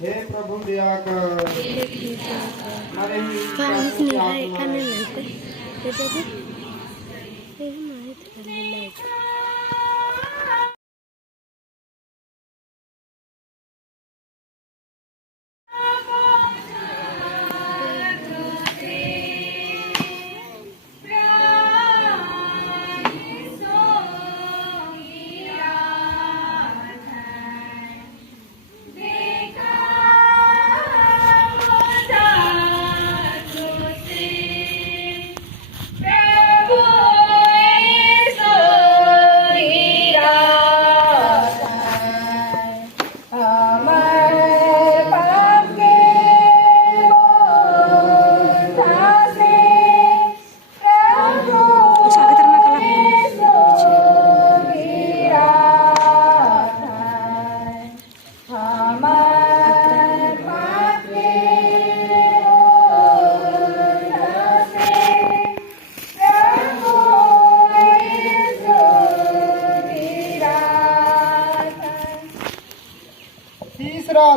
हे प्रभु दया कर। हमारे ही विश्वासों की आत्मा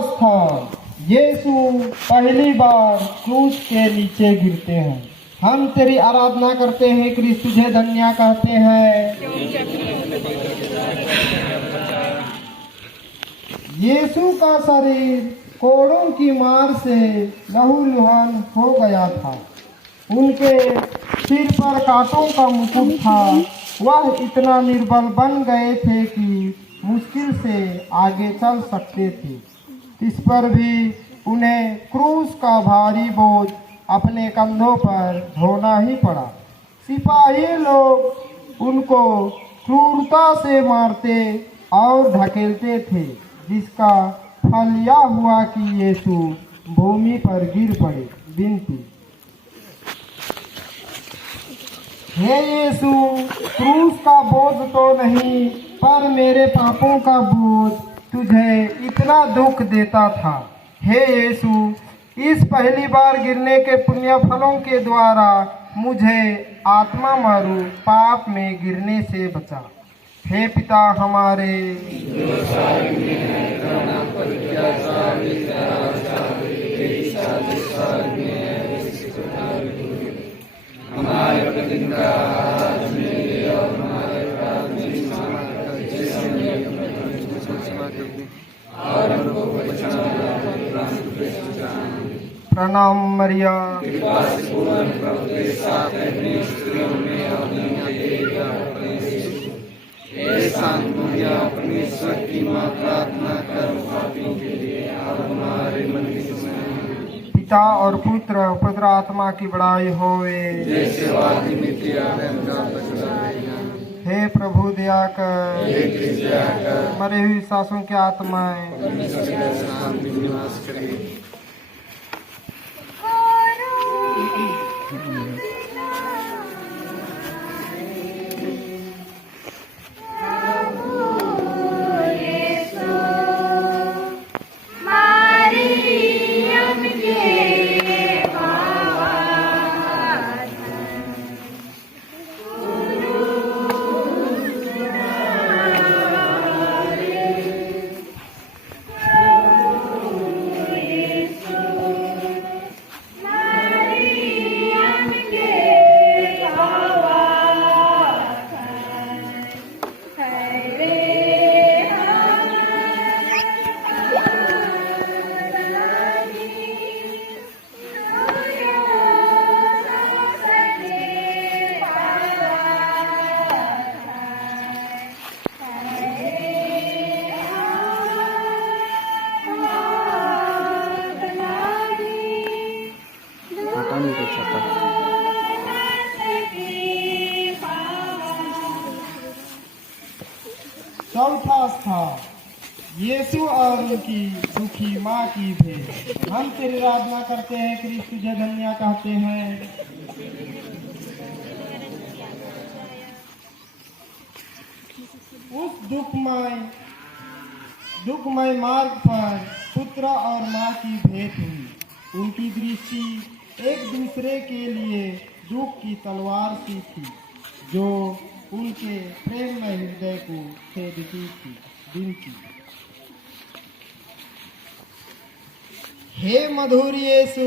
स्थान यीशु पहली बार क्रूस के नीचे गिरते हैं। हम तेरी आराधना करते हैं, क्रिस्त तुझे धन्य कहते हैं। यीशु का शरीर कोड़ों की मार से लहूलुहान हो गया था। उनके सिर पर कांटों का मुकुट था। वह इतना निर्बल बन गए थे कि मुश्किल से आगे चल सकते थे। इस पर भी उन्हें क्रूस का भारी बोझ अपने कंधों पर ढोना ही पड़ा। सिपाही लोग उनको क्रूरता से मारते और ढकेलते थे, जिसका फल यह हुआ कि यीशु भूमि पर गिर पड़े। विनती, हे यीशु, क्रूस का बोझ तो नहीं, पर मेरे पापों का बोझ तुझे इतना दुख देता था। हे यीशु, इस पहली बार गिरने के पुण्य फलों के द्वारा मुझे आत्मा मारू पाप में गिरने से बचा। हे पिता हमारे, प्रणाम मरिया, परमेश्वर की मां, प्रार्थना कर पापियों के लिए और हमारे मन के समय। पिता और पुत्र और पवित्र आत्मा की बड़ाई होवे। हे प्रभु दया कर। मरे हुए सासों की आत्माएं चौथा स्थान यीशु और उनकी दुखी माँ की भेंट। हम तेरी आराधना करते हैं, क्रिस्त तुझे धन्य कहते हैं। उस दुखमय मार्ग पर पुत्र और माँ की भेंट हुई। उनकी दृष्टि एक दूसरे के लिए दुख की तलवार सी थी, जो उनके प्रेम में हृदय को छेदती थी। विनती, हे मधुर यीशु,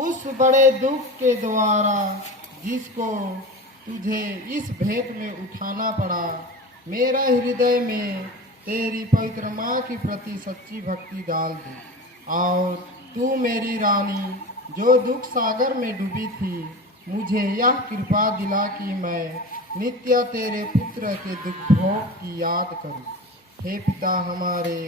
उस बड़े दुख के द्वारा जिसको तुझे इस भेंट में उठाना पड़ा, मेरा हृदय में तेरी पवित्र माँ की प्रति सच्ची भक्ति डाल दी। और तू मेरी रानी जो दुख सागर में डूबी थी, मुझे यह कृपा दिला कि मैं नित्य तेरे पुत्र के दुख भोग की याद करूं। हे पिता हमारे,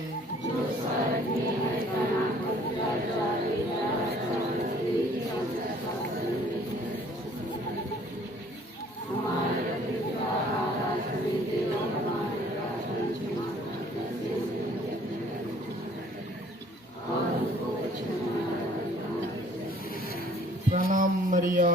प्रणाम मरिया।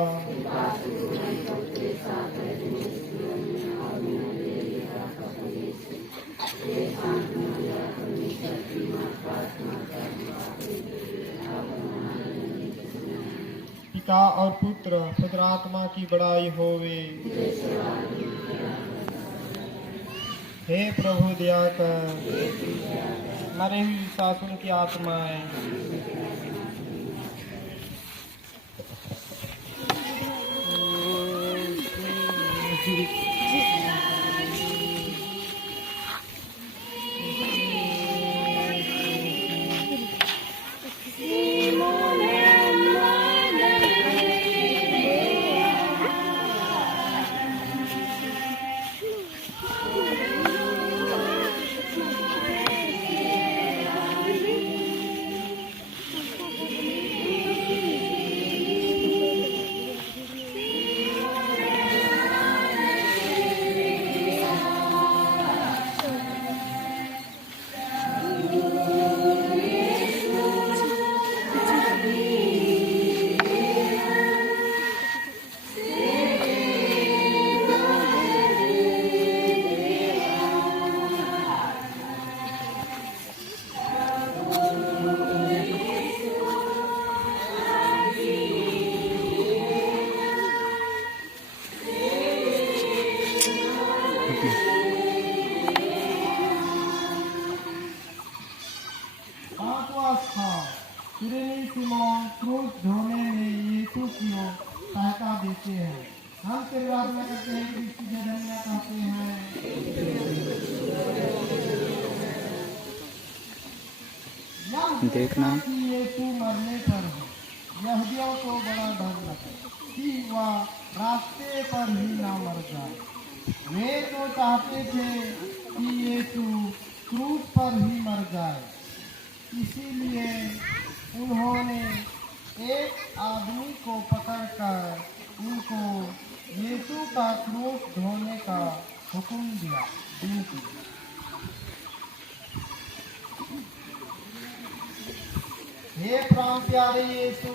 पिता और पुत्र पवित्र आत्मा की बड़ाई होवे। हे प्रभु दया कर, मरे हुए शासन की आत्माएं क्रूस ढोने में यीशु की सहायता देते हैं। हम प्रार्थना करते हैं कि इसकी धन्यवाद कहते हैं। देखना कि यीशु मरने पर यहूदियों को बड़ा डर लगा कि वह रास्ते पर ही ना मर जाए। वे तो चाहते थे कि यीशु क्रूस पर ही मर जाए, इसीलिए उन्होंने एक आदमी को पकड़कर उनको यीशु का क्रूस ढोने का हुक्म दिया। हे प्राण प्यारे यीशु,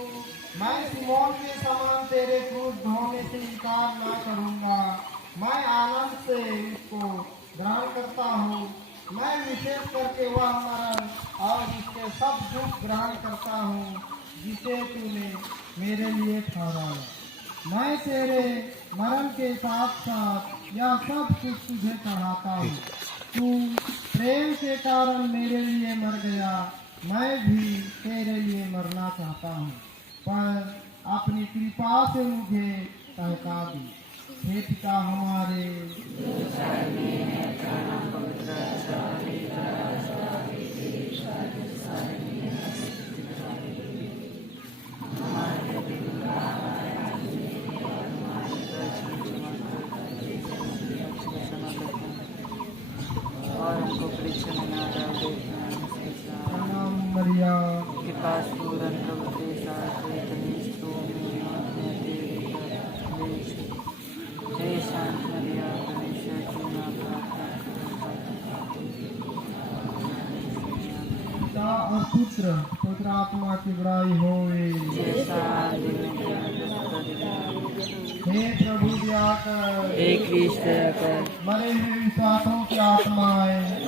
मैं सिमोन के समान तेरे क्रूस ढोने से इनकार ना करूंगा। मैं आनंद से इसको ग्रहण करता हूँ। मैं विशेष करके वह मरण और इसके सब दुख ग्रहण करता हूँ जिसे तूने मेरे लिए ठहराया। मैं तेरे मरण के साथ साथ यह सब कुछ तुझे चढ़ाता हूँ। तू प्रेम के कारण मेरे लिए मर गया, मैं भी तेरे लिए मरना चाहता हूँ, पर अपनी कृपा से मुझे टहका दी। हे पिता हमारे, और हमको परीक्षा में ना डाल दे। प्रणाम मरिया। के पास पूरन प्रभु के साथ तनिष्ठो में तेरे प्रवेश। हे शांत मरिया, परमेश्वर की माँ, प्रार्थना पिता और पुत्र पवित्र आत्मा की बड़ाई होवे। हे प्रभु दया कर, हे कृष्ण दया कर, मरे हुए विश्वासों की आत्माएं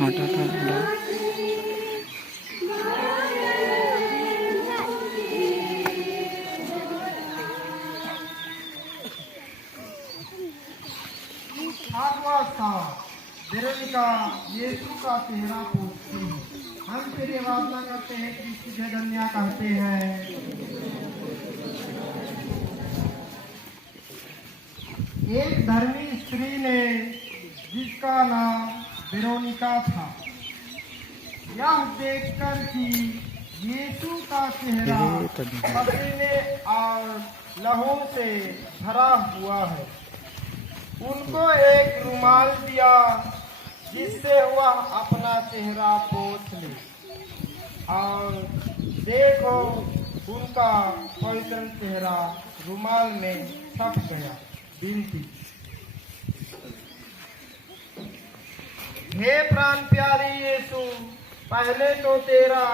सातवां स्थान वेरोनिका यीशु का चेहरा पोछती है। हम तेरी आराधना करते हैं, कृष्ण तुझे धन्य कहते हैं। एक धर्मी स्त्री ने, जिसका नाम वेरोनिका था, यह देखकर कि यीशु का चेहरा पसीने और लहू से भरा हुआ है, उनको एक रुमाल दिया जिससे वह अपना चेहरा पोंछ ले। और देखो, उनका पवित्र चेहरा रुमाल में छप गया। विनती। हे प्राण प्यारी यीशु, पहले तो तेरा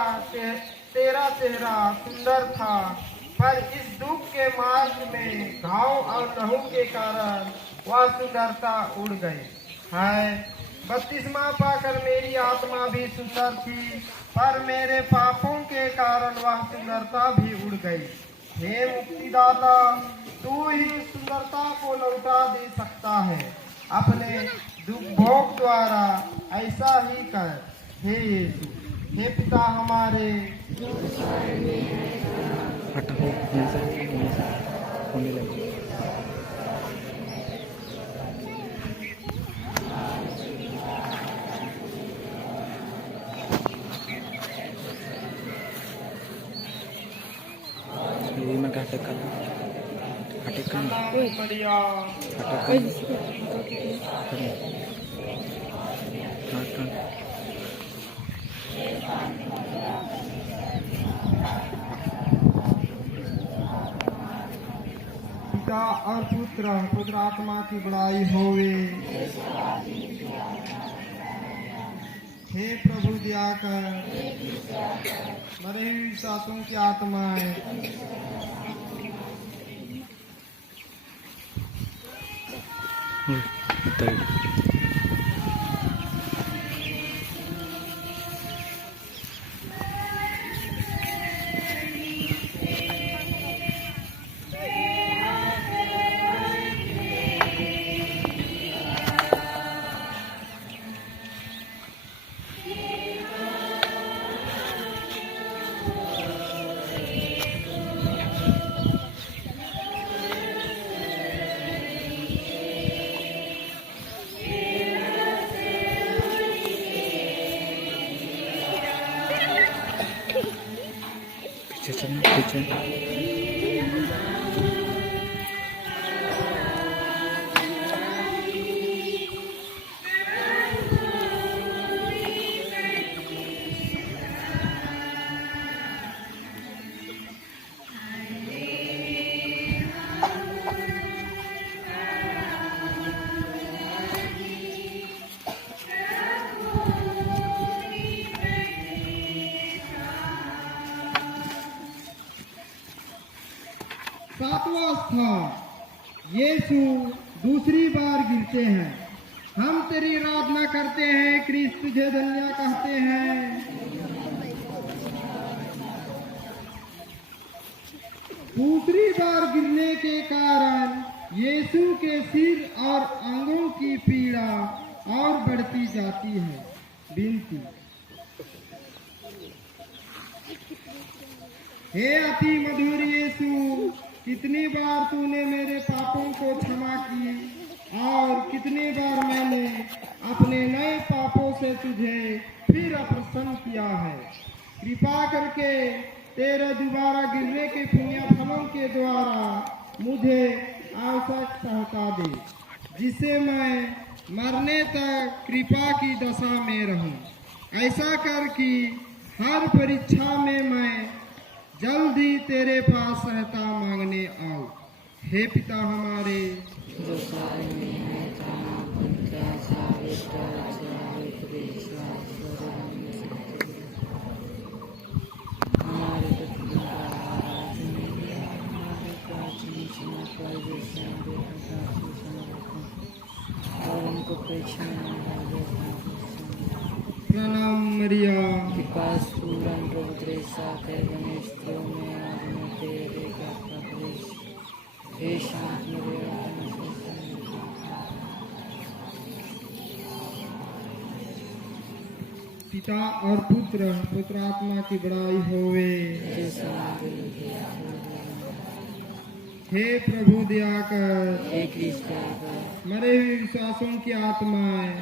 चेहरा सुंदर था, पर इस दुख के मार्ग में घाव और लहू के कारण वह सुंदरता उड़ गई है। बपतिस्मा पाकर मेरी आत्मा भी सुंदर थी, पर मेरे पापों के कारण वह सुंदरता भी उड़ गई। हे मुक्तिदाता, तू ही सुंदरता को लौटा दे सकता है। अपने दुख भोग द्वारा ऐसा ही कर हे यीशु। हे पिता हमारे, मरिया पिता और पुत्र आत्मा की बड़ाई होवे। हे प्रभु दया कर, मरे हुए सातों की आत्माएं पीछे सातवां स्थान यीशु दूसरी बार गिरते हैं। हम तेरी आराधना करते हैं, कृष्ण तुझे धन्य कहते हैं। दूसरी बार गिरने के कारण यीशु के सिर और अंगों की पीड़ा और बढ़ती जाती है। विनती। हे अति मधुर यीशु, कितनी बार तूने मेरे पापों को क्षमा की और कितनी बार मैंने अपने नए पापों से तुझे फिर अप्रसन्न किया है। कृपा करके तेरे दोबारा गिरने के पुण्य फलों के द्वारा मुझे आवश्यक सहायता दे, जिससे मैं मरने तक कृपा की दशा में रहूं। ऐसा कर कि हर परीक्षा में मैं जल्दी तेरे पास सहायता मांगने आओ। हे पिता हमारे, और उनको परीक्षा में प्रणाम मरिया। कृपा पूर्ण प्रभु तेरे साथ है, धन्य स्त्रियों में आदमी तेरे गर्भ का फल। हे शांत मरिया, पिता और पुत्र पुत्र आत्मा की बड़ाई होवे। हे प्रभु दया कर, हे कृष्ण दया कर, मरे हुए विश्वासों की आत्माएं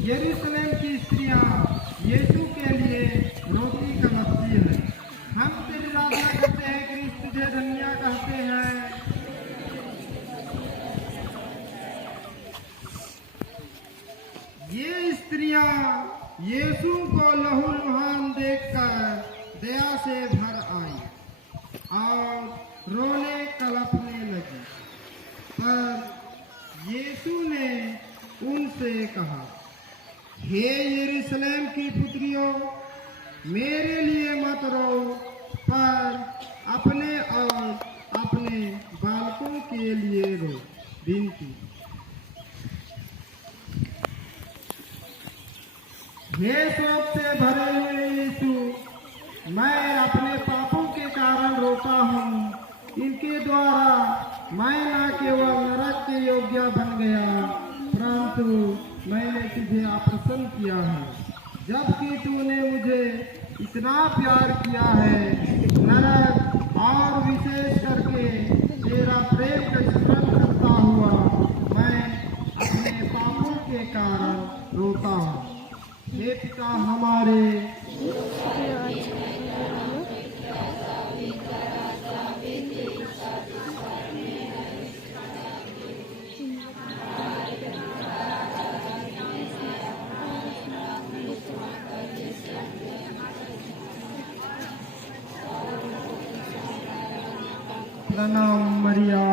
यरूशलेम की स्त्रियां यीशु के लिए रोटी कलपती है। हम तेरी आराधना करते हैं क्रिस्त, तुझे धन्य कहते हैं। ये स्त्रियां यीशु को लहूलुहान देखकर दया से भर आई और रोने कलपने लगी। पर यीशु ने उनसे कहा, हे यरूशलेम की पुत्रियों, मेरे लिए मत रो, पर अपने और अपने बालकों के लिए रो। विनती। हे शोक से भरे हुए यीशु, मैं अपने पापों के कारण रोता हूँ। इनके द्वारा मैं न केवल नरक के योग्य बन गया, परंतु मैंने तुझे अप्रसन्न किया है। जबकि तूने मुझे इतना प्यार किया है, नरक और विशेष करके तेरा प्रेम का स्मरण करता हुआ मैं अपने पापों के कारण रोता हूँ। हे पिता हमारे, प्रणाम मरिया।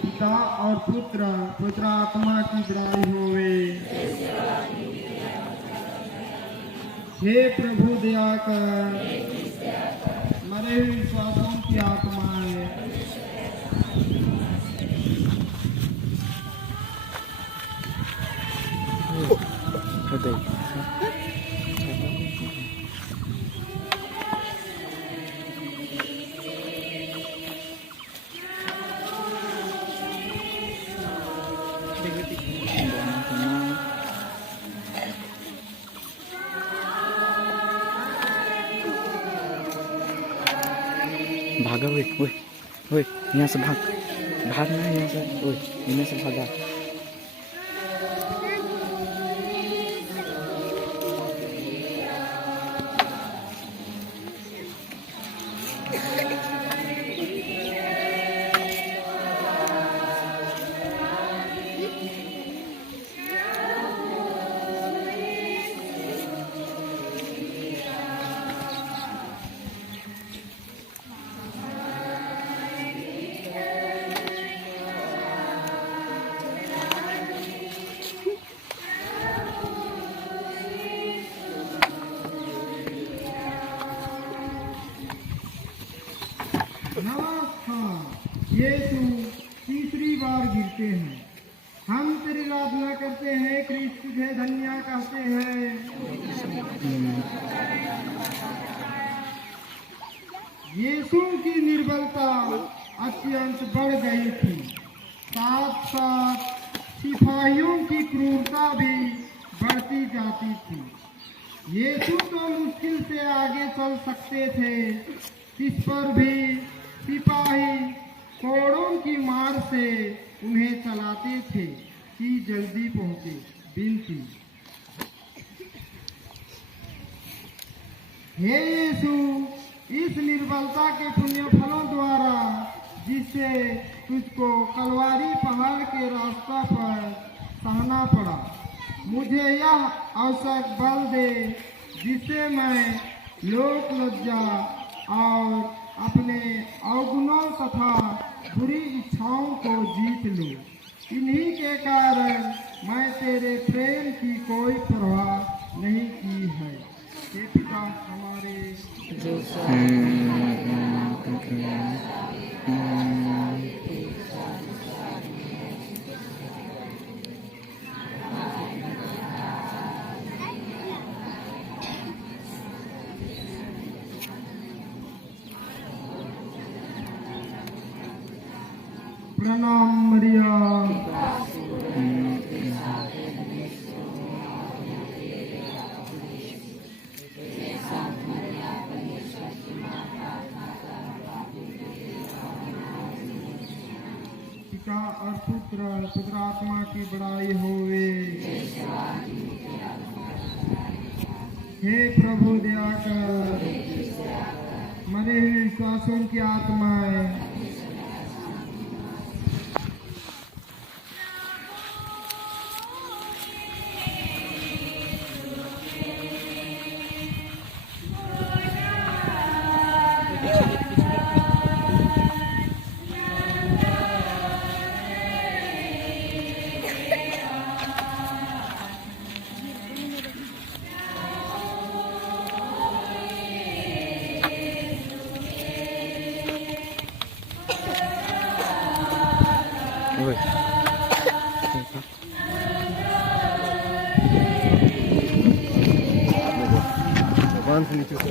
पिता और पुत्र पुत्र आत्मा की बड़ाई होवे। हे प्रभु दया कर, मरे हुए विश्वासों की आत्माएं भागा। ओए ओए ओए, यहाँ से भाग, भागना है यहाँ से। ओए इन्हें से भागा। हम तेरी आराधना करते हैं, क्रिस्त तुझे धन्य कहते हैं। यीशु की निर्बलता अत्यंत बढ़ गई थी। साथ साथ सिपाहियों की क्रूरता भी बढ़ती जाती थी। यीशु तो मुश्किल से आगे चल सकते थे, इस पर भी सिपाही कोड़ों की मार से उन्हें चलाते थे कि जल्दी पहुंचे। विनती, हे यीशु, इस निर्बलता के पुण्य फलों द्वारा जिससे तुझको कलवारी पहाड़ के रास्ता पर सहना पड़ा, मुझे यह आवश्यक बल दे जिससे मैं लोक लज्जा और अपने अवगुणों तथा बुरी इच्छाओं को जीत लूं। इन्हीं के कारण मैं तेरे प्रेम की कोई परवाह नहीं की है। हे पिता हमारे जो प्रणाम मरिया। पिता और पुत्र आत्मा की बड़ाई होवे। हे प्रभु दया कर, मरे हुए विश्वासों की आत्माएं भगवान से नीचे से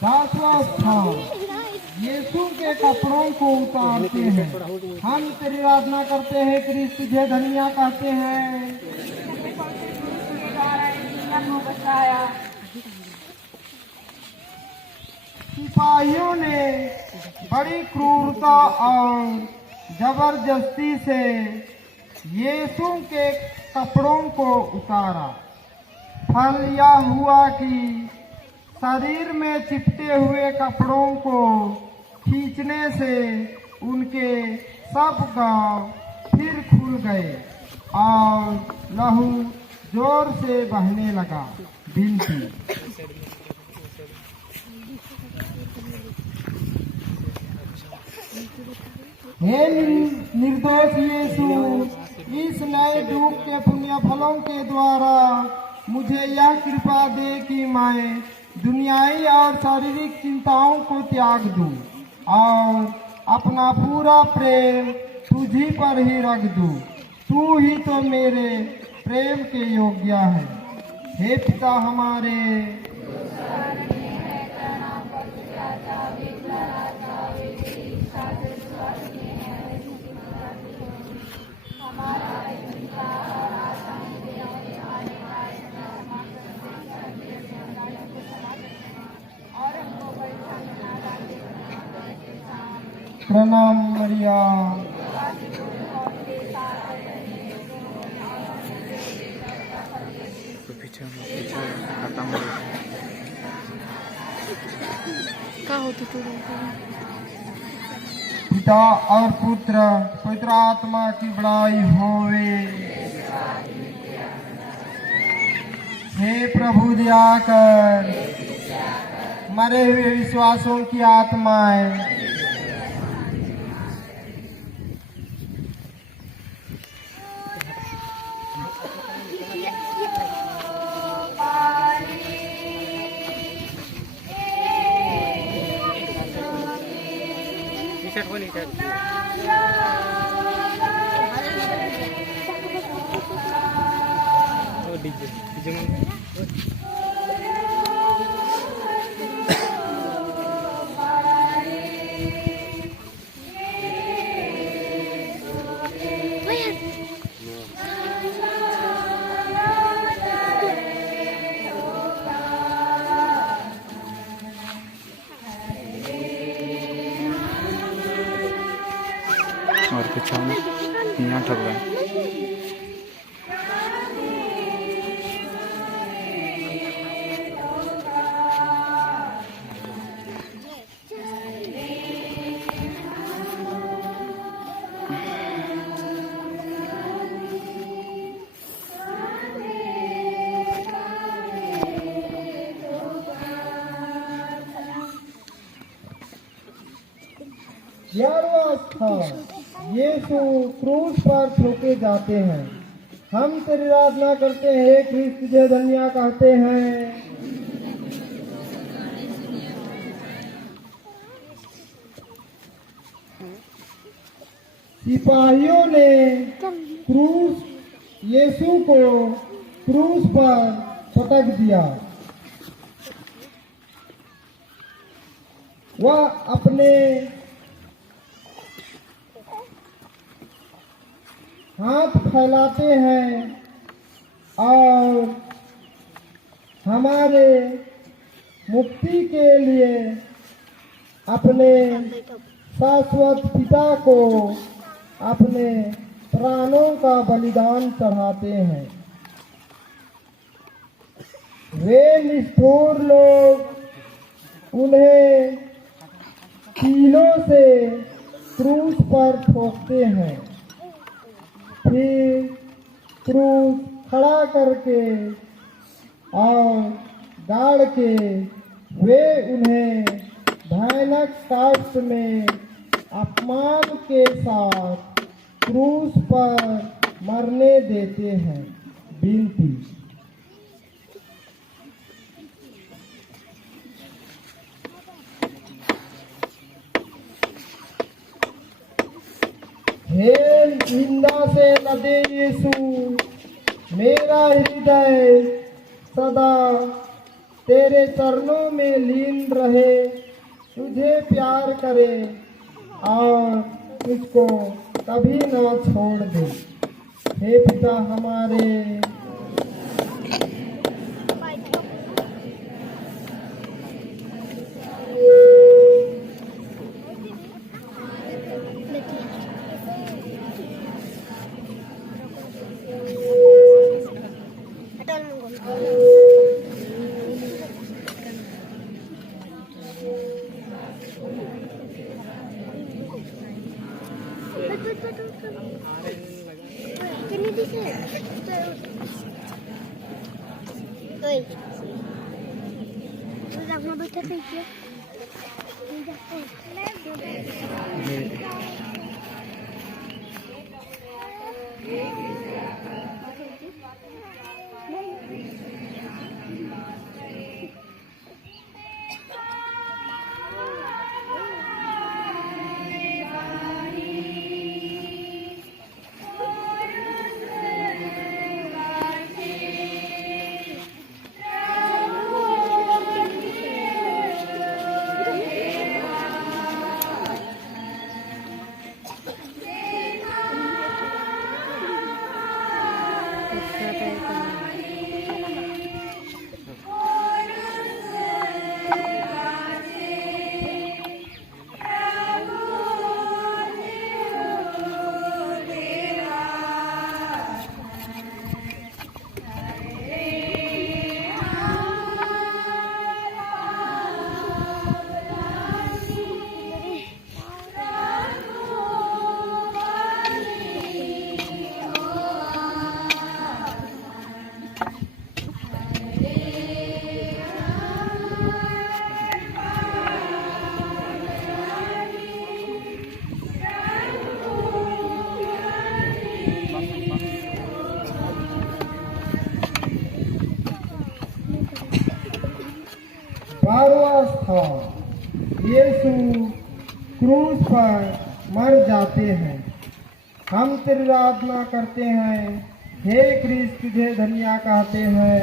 दासवां स्थान, यीशु के कपड़ों को उतारते हैं। हम तेरी आराधना करते हैं, क्रिस्त तुझे धन्य कहते हैं। सिपाहियों ने बड़ी क्रूरता और जबरदस्ती से यीशु के कपड़ों को उतारा। फल यह हुआ कि शरीर में चिपटे हुए कपड़ों को खींचने से उनके सब गांव फिर खुल गए और लहू जोर से बहने लगा। विनती, हे निर्दोष यीशु, इस नए युग के पुण्य फलों के द्वारा मुझे यह कृपा दे कि मैं दुनियाई और शारीरिक चिंताओं को त्याग दूं और अपना पूरा प्रेम तुझी पर ही रख दूं। तू ही तो मेरे प्रेम के योग्य है। हे पिता हमारे, प्रणाम मरिया। पिता और पुत्र पवित्र आत्मा की बड़ाई होवे। हे प्रभु दया कर, मरे हुए विश्वासों की आत्माएं और कुछ हम यहाँ ठग गए। ग्यारहवां स्थान, यीशु क्रूस पर ठोके जाते हैं। हम तेरी आराधना करते हैं, हे क्रिस्त जय धन्य कहते हैं। सिपाहियों ने यीशु को क्रूस पर पटक दिया। वह अपने हाथ फैलाते हैं और हमारे मुक्ति के लिए अपने शाश्वत पिता को अपने प्राणों का बलिदान चढ़ाते हैं। वे निष्ठुर लोग उन्हें कीलों से क्रूस पर ठोकते हैं, फिर क्रूस खड़ा करके और गाड़ के वे उन्हें भयानक काष्ठ में अपमान के साथ क्रूस पर मरने देते हैं। विनती, हे निंदा से लदे यीशु, मेरा हृदय सदा तेरे चरणों में लीन रहे, तुझे प्यार करे और तुझको कभी ना छोड़ दे। हे पिता हमारे, मर जाते हैं। हम तेरी आराधना करते हैं, हे क्रिस्त तुझे धन्य कहते हैं।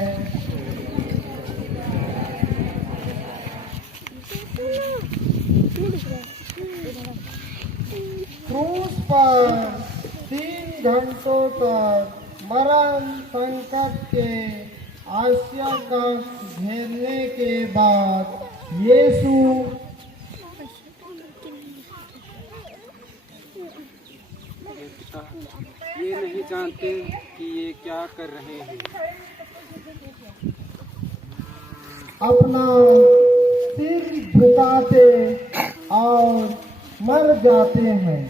क्रूस पर 3 घंटों तक मरण संकट के आश्चर्य कष्ट झेलने के बाद यीशु ये नहीं जानते कि ये क्या कर रहे हैं। अपना सिर झुकाते और मर जाते हैं।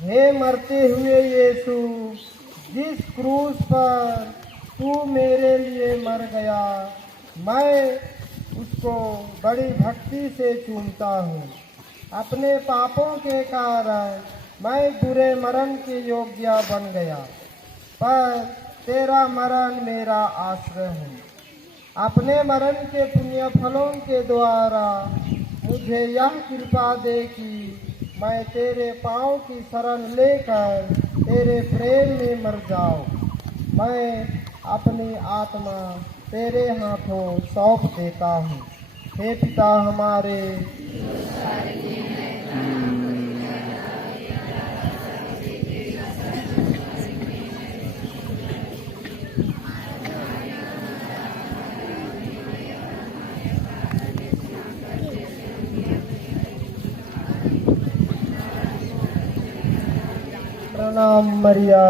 हे मरते हुए यीशु, जिस क्रूस पर तू मेरे लिए मर गया, मैं उसको बड़ी भक्ति से चूमता हूँ। अपने पापों के कारण मैं बुरे मरण के योग्य बन गया, पर तेरा मरण मेरा आश्रय है। अपने मरण के पुण्य फलों के द्वारा मुझे यह कृपा दे कि मैं तेरे पाँव की शरण लेकर तेरे प्रेम में मर जाऊं। मैं अपनी आत्मा तेरे हाथों सौंप देता हूँ। हे पिता हमारे, प्रणाम मरिया।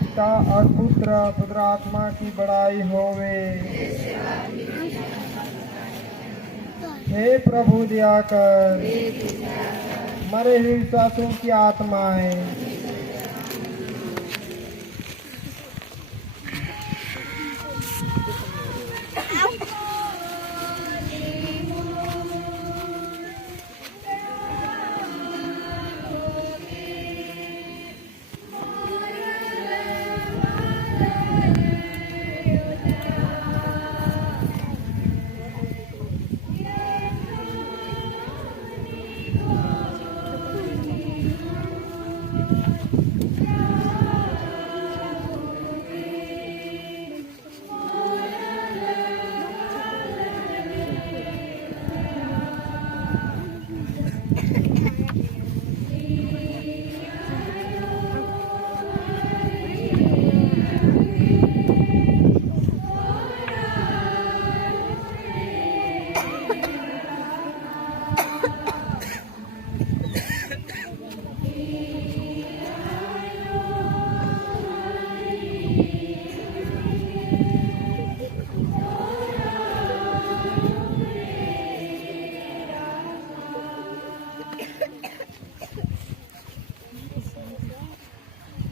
पिता और पुत्र पुत्र आत्मा की बड़ाई होवे। हे प्रभु दया कर, मरे हुए विश्वासों की आत्माएं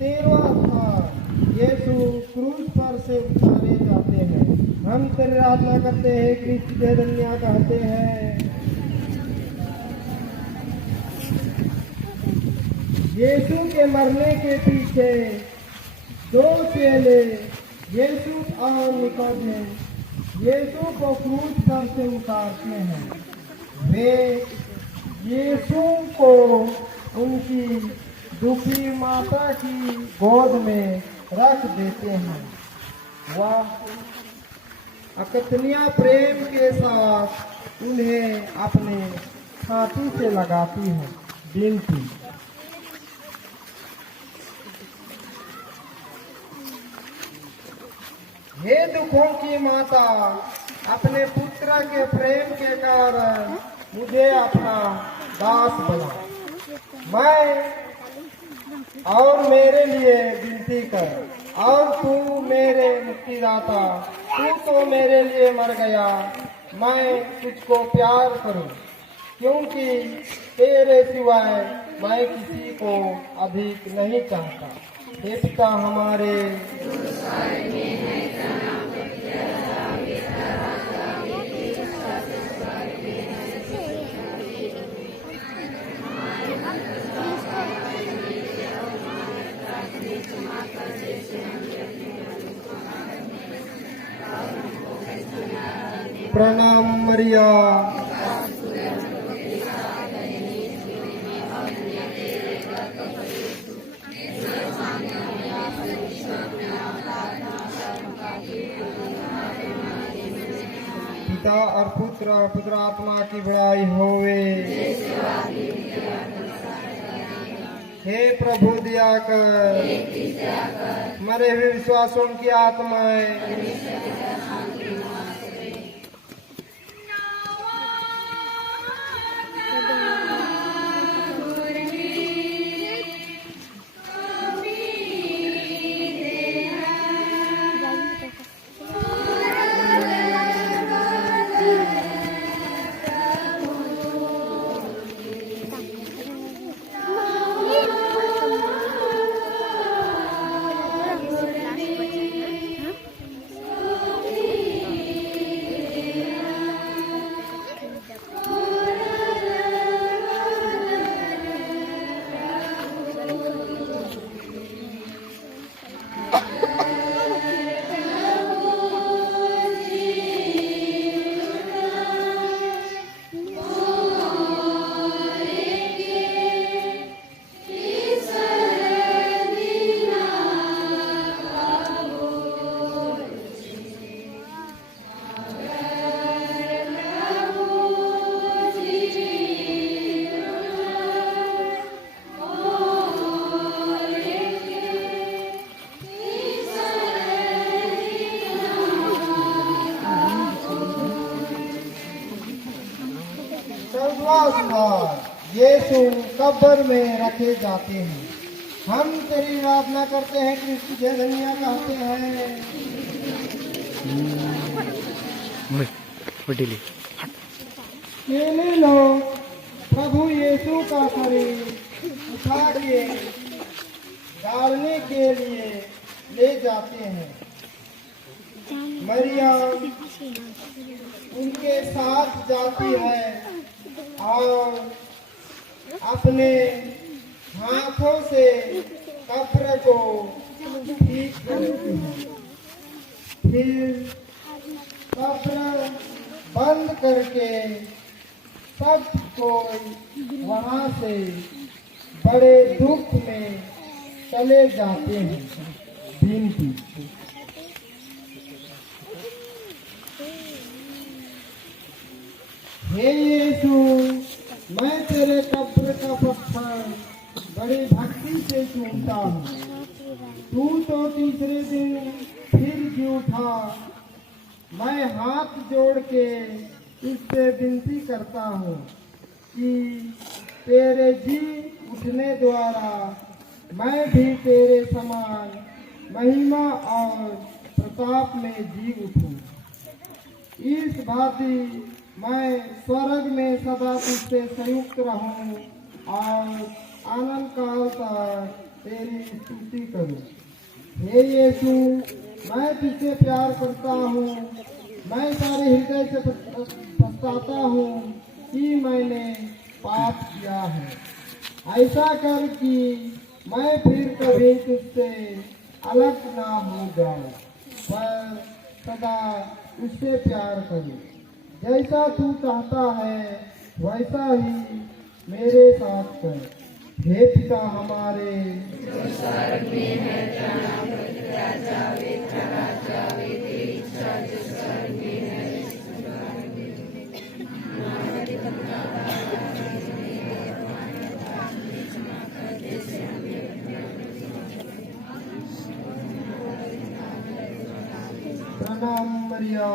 तेरहवां स्थान, यीशु क्रूस पर से उतारे जाते हैं। हम तेरी आराधना करते हैं, क्रिस्त के धन्य कहते हैं। यीशु के मरने के पीछे दो चेले यीशु और निकोदेम यीशु को क्रूस पर से उतारते हैं। वे यीशु को उनकी दुखी माता की गोद में रख देते हैं। वह अकथनीय प्रेम के साथ उन्हें अपने छाती से लगाती है। विनती, हे दुखों की माता, अपने पुत्र के प्रेम के कारण मुझे अपना दास बना। मैं और मेरे लिए विनती कर। और तू मेरे मुक्तिदाता, तू तो मेरे लिए मर गया। मैं तुझको प्यार करूं, क्योंकि तेरे सिवाय मैं किसी को अधिक नहीं चाहता। हे पिता हमारे, प्रणाम मरिया। पिता और पुत्र पुत्र आत्मा की बड़ाई होवे। हे प्रभु दया कर, मरे हुए विश्वासों की आत्माएं यीशु कब्र में रखे जाते हैं। हम तेरी आराधना करते हैं, कृष्ण जय धनिया कहते हैं। केले लोग प्रभु यीशु का शरीर उठा के गाड़ने के लिए ले जाते हैं। मरियम उनके साथ जाती है और अपने हाथों से कब्र को ठीक करती है। फिर कब्र बंद करके सब कोई वहाँ से बड़े दुख में चले जाते हैं। विनती, हे यीशु, मैं तेरे कब्र का पत्थर बड़ी भक्ति से चूमता हूँ। तू तो तीसरे दिन फिर जी उठा। मैं हाथ जोड़ के इससे विनती करता हूँ कि तेरे जी उठने द्वारा मैं भी तेरे समान महिमा और प्रताप में जी उठूं। इस भांति मैं स्वर्ग में सदा तुझसे संयुक्त रहूं और आनंद काल तक तेरी स्तुति करूं। हे यीशु, मैं तुझसे प्यार करता हूँ। मैं सारे हृदय से पछताता हूँ कि मैंने पाप किया है। ऐसा कर कि मैं फिर कभी तुझसे अलग ना हो जाऊं, पर सदा उससे प्यार करूं। जैसा तू चाहता है वैसा ही मेरे साथ कर। हे पिता हमारे जो स्वर्ग में है, तेरा नाम पवित्र जावे, तेरा जावे, तेरी इच्छा जो स्वर्ग में है प्रणाम मरिया।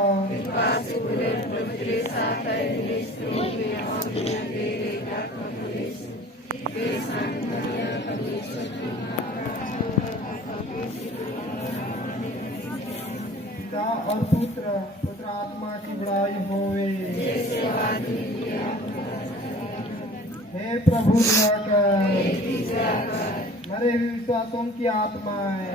पिता और पुत्र आत्मा की बड़ाई होवे। हे प्रभु दया कर, मरे हुए विश्वासों की आत्माएं